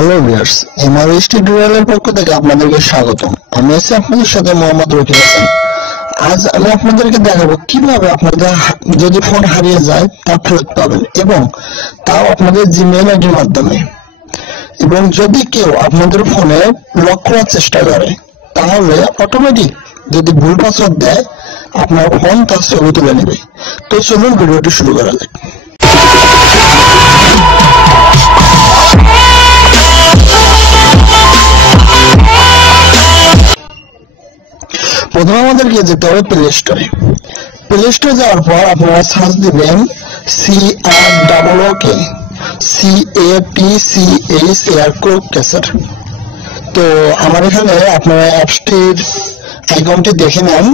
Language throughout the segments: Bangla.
হ্যালো ভিউয়ার্স, এমআরএস টিউটোরিয়ালের পক্ষ থেকে আপনাদেরকে স্বাগতম। আমি আছি আপনাদের সাথে মোহাম্মদ রকিব হাসান। আজ আমি আপনাদেরকে দেখাবো কিভাবে আপনাদের যদি ফোন হারিয়ে যায় তা ফেরত পাবেন, এবং তাও আপনাদের জিমেইল আইডির মাধ্যমে। এবং যদি কেউ আপনাদের ফোনে লক করার চেষ্টা করে, তাহলে অটোমেটিক যদি ভুল পাসওয়ার্ড দেয় আপনার ফোন তার ছবি তুলে নেবে। তো চলুন ভিডিওটি শুরু করা যাক। প্রথমে আমাদেরকে যেতে হবে প্লে স্টোরে। প্লে স্টোরে যাওয়ার পর আপনারা সার্চ দিবেন CROOK। তো আমার এখানে আপনারা অ্যাপসটির আইকনটি দেখে নেন।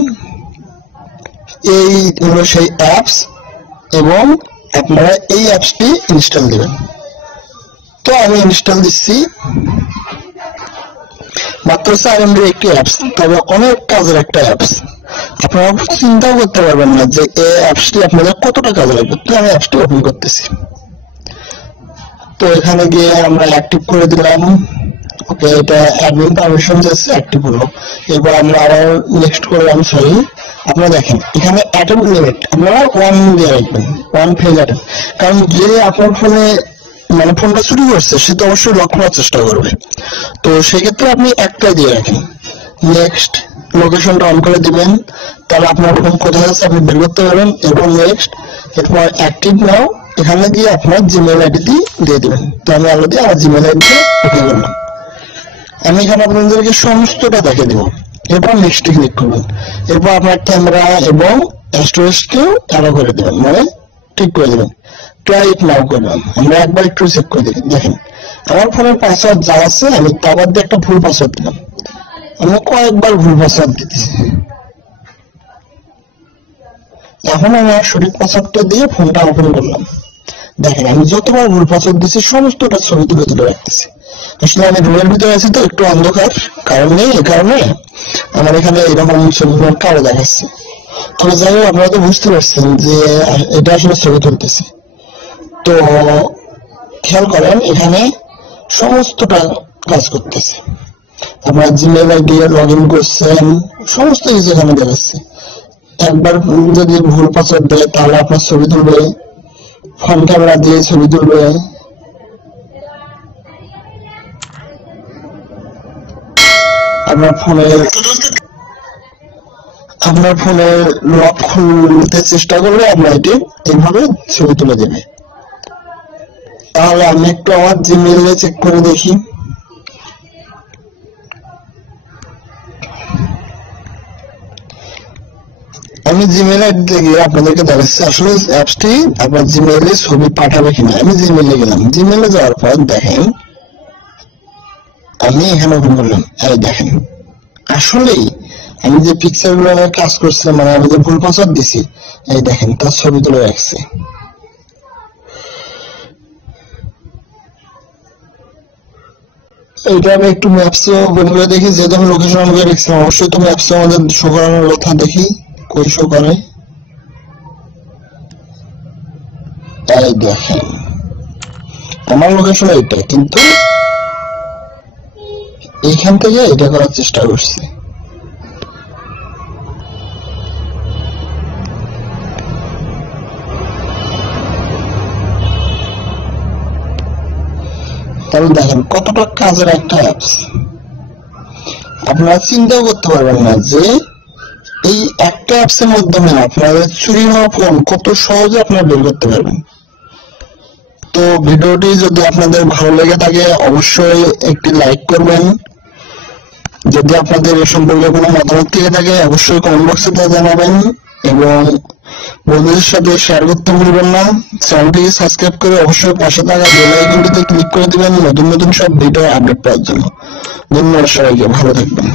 এই হলো সেই অ্যাপস, এবং আপনারা এই অ্যাপসটি ইনস্টল দিবেন। তো আমি ইনস্টল দিচ্ছি। মাত্র 4 MB একটি অ্যাপস, তবে অনেক কাজের একটা অ্যাপস। আপনারা চিন্তাও করতে পারবেন না যে এই অ্যাপসটি আপনাদের কতটা কাজে লাগবে। তো আমি অ্যাপসটি ওপেন করতেছি। তো এখানে গিয়ে আমরা অ্যাক্টিভ করে দিলাম। ওকে, এটা অ্যাডমিন পারমিশন যাচ্ছে, অ্যাক্টিভ হলো। এবার আমরা আবার নেক্সট করলাম। সরি, আপনারা দেখেন এখানে অ্যাটেম্প লিমিট আপনারা 1 দিয়ে রাখবেন, 1 ফেজ অ্যাটেম্প। কারণ যে আপনার ফোনে ফোনটা চুরি করছে সে তো অবশ্যই লক করার চেষ্টা করবে। তো সেক্ষেত্রে আপনি একটাই দিয়ে রাখেন। নেক্সট লোকেশনটা অন করে দিবেন, তাহলে আপনার ফোন কোথায় আছে আপনি বের করতে পারবেন। এরপর নেক্সট, এরপর অ্যাক্টিভ নাও, এখানে গিয়ে আপনার জিমেইল আইডি দিয়ে দিবেন। তো আমি অলরেডি আমার জিমেইল আইডি ওকে করলাম। আমি এখানে আপনাদেরকে সমস্তটা দেখে দিব। এরপর নেক্সট ক্লিক করবেন। এরপর আপনার ক্যামেরা এবং স্টোরেজকেও অ্যালো করে দেবেন, ঠিক করে দেবেন। ট্রাই ইট নাও করলাম। আমরা একবার একটু চেক করে দেখি। দেখেন আমার ফোনের পাসওয়ার্ড যা আছে, আমি তার মধ্যে একটা ভুল পাসওয়ার্ড দিলাম। আমি কয়েকবার ভুল পাসওয়ার্ড দিতেছি। এখন আমি সঠিক পাসওয়ার্ডটা দিয়ে ফোনটা ওপেন করলাম। দেখেন আমি যতবার ভুল পাসওয়ার্ড দিচ্ছি সমস্তটা ছবি তুলে তুলে রাখতেছি। আসলে আমি রুমের ভিতরে আছি তো একটু অন্ধকার, কারণ নেই, এই কারণে আমার এখানে এরকম ছবিগুলো কালো দেখাচ্ছে। তবে যাই হোক, আপনারা তো বুঝতে পারছেন যে এটা আসলে ছবি তুলতেছি। তো খেয়াল করেন এখানে সমস্তটা কাজ করতেছে। আপনার জিমেইল আইডি লগ ইন করছেন, সমস্ত কিছু এখানে দেখাচ্ছে। একবার যদি ভুল পাসওয়ার্ড দেয় তাহলে আপনার ছবি তুলবে, ফোন ক্যামেরা দিয়ে ছবি তুলবে। আপনার ফোনে লক খুলতে চেষ্টা করলে আপনার এটি এইভাবে ছবি তুলে দেবে। তাহলে আমি একটু আমার জিমেইলে চেক করে দেখি। আমি জিমেইল আইডি গিয়ে আপনাদেরকে দেখাচ্ছি আসলে অ্যাপসটি আপনার জিমেইলে ছবি পাঠাবে কিনা। আমি জিমেইলে গেলাম। জিমেইলে যাওয়ার পর দেখেন আমি এখানে ওপেন করলাম। এই দেখেন আসলেই আমি যে পিকচার গুলো কাজ করছিলাম, আমি যে ভুল পাসওয়ার্ড দিছি, এই দেখেন তার ছবি তুলে রাখছে। এইটা আমি একটু ম্যাপসে ওপেন করে দেখি, যেহেতু আমি লোকেশন অন করে রেখেছিলাম। অবশ্যই তো ম্যাপসে আমাদের শো করানোর কথা, দেখি কই শো করে। এই দেখেন আমার লোকেশন এইটা, কিন্তু এইখান থেকে এটা করার চেষ্টা করছি। তাহলে দেখেন কতটা কাজের একটা অ্যাপস। আপনারা চিন্তাও করতে পারবেন না যে এই একটা অ্যাপসের মাধ্যমে আপনাদের চুরি হওয়া ফোন কত সহজে আপনারা বের করতে পারবেন। তো ভিডিওটি যদি আপনাদের ভালো লেগে থাকে অবশ্যই একটি লাইক করবেন। যদি আপনাদের এ সম্পর্কে কোনো মতামত থেকে থাকে অবশ্যই কমেন্ট বক্সে তা জানাবেন, এবং বন্ধুদের সাথে শেয়ার করতে ভুলবেন না। চ্যানেলটিকে সাবস্ক্রাইব করে অবশ্যই পাশে থাকা বেল আইকনটিতে ক্লিক করে দিবেন নতুন নতুন সব ভিডিও আপডেট পাওয়ার জন্য। ধন্যবাদ সবাইকে, ভালো থাকবেন।